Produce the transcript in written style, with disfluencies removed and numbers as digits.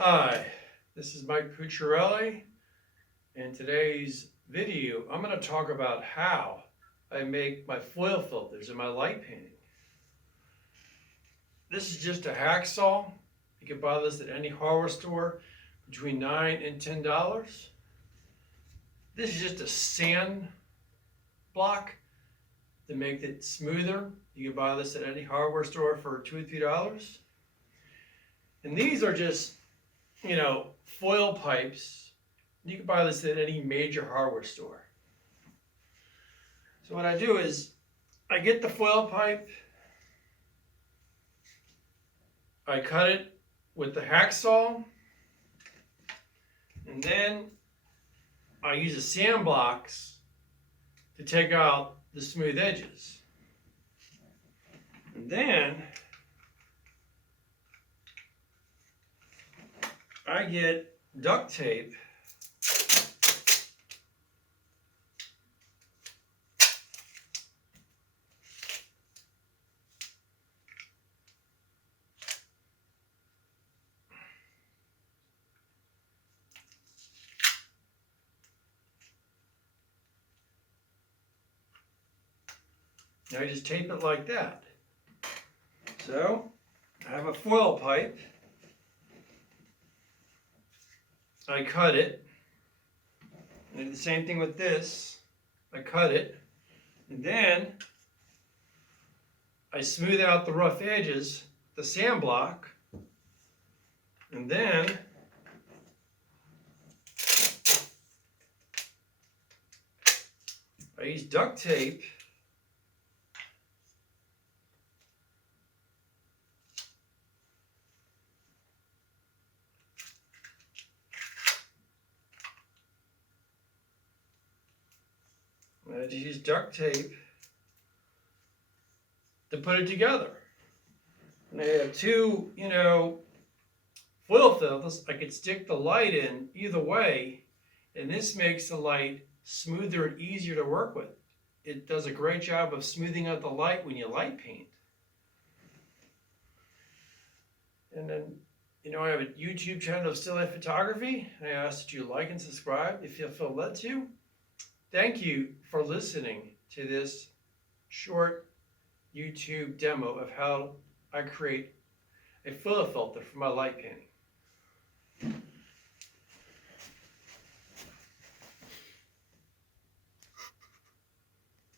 Hi, this is Mike Pucciarelli. In today's video, I'm going to talk about how I make my foil filters in my light painting. This is just a hacksaw. You can buy this at any hardware store between $9 and $10. This is just a sand block to make it smoother. You can buy this at any hardware store for $2 or $3. And these are just, foil pipes. You can buy this at any major hardware store. So what I do is I get the foil pipe, I cut it with the hacksaw, and then I use a sand box to take out the smooth edges. And then I get duct tape and I just tape it like that. So I have a foil pipe. I cut it. I do the same thing with this. I cut it. And then I smooth out the rough edges, the sand block. And then I use duct tape to put it together. And I have two, foil filters. I could stick the light in either way, and this makes the light smoother and easier to work with. It does a great job of smoothing out the light when you light paint. And then, I have a YouTube channel of still life photography. I ask that you like and subscribe if you feel led to. Thank you for listening to this short YouTube demo of how I create a foil filter for my light painting.